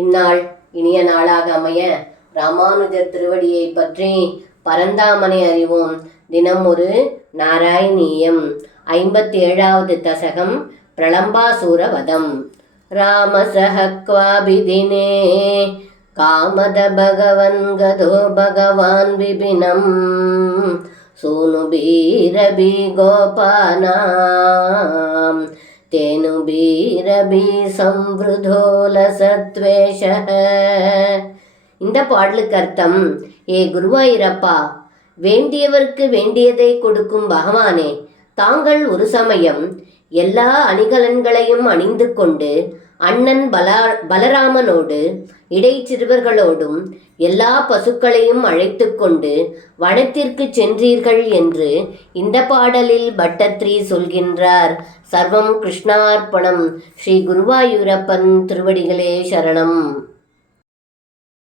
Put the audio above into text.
இந்நாள் இனிய நாளாக அமைய ராமானுஜர் திருவடியை பற்றி பரந்தாமனை அறிவோம். தினம் ஒரு நாராயணீயம். 57வது தசகம் பிரளம்பாசூர வதம். ராமசஹக்வாபிதினே காமத பகவன் கதோ பகவான் விபினம் சூனுபீரபி கோபானாம் தேனுபீரபி சம்வருதோலசத்வேஷ. இந்த பாடலுக்கு அர்த்தம், ஏ குருவாயூரப்பா, வேண்டியவருக்கு வேண்டியதை கொடுக்கும் பகவானே, தாங்கள் ஒரு சமயம் எல்லா அணிகலன்களையும் அணிந்து கொண்டு அண்ணன் பலராமனோடு இடைச்சிறுவர்களோடும் எல்லா பசுக்களையும் அழைத்து கொண்டு வனத்திற்கு சென்றீர்கள் என்று இந்த பாடலில் பட்டத்ரி சொல்கின்றார். சர்வம் கிருஷ்ணார்ப்பணம். ஸ்ரீ குருவாயூரப்பன் திருவடிகளே சரணம்.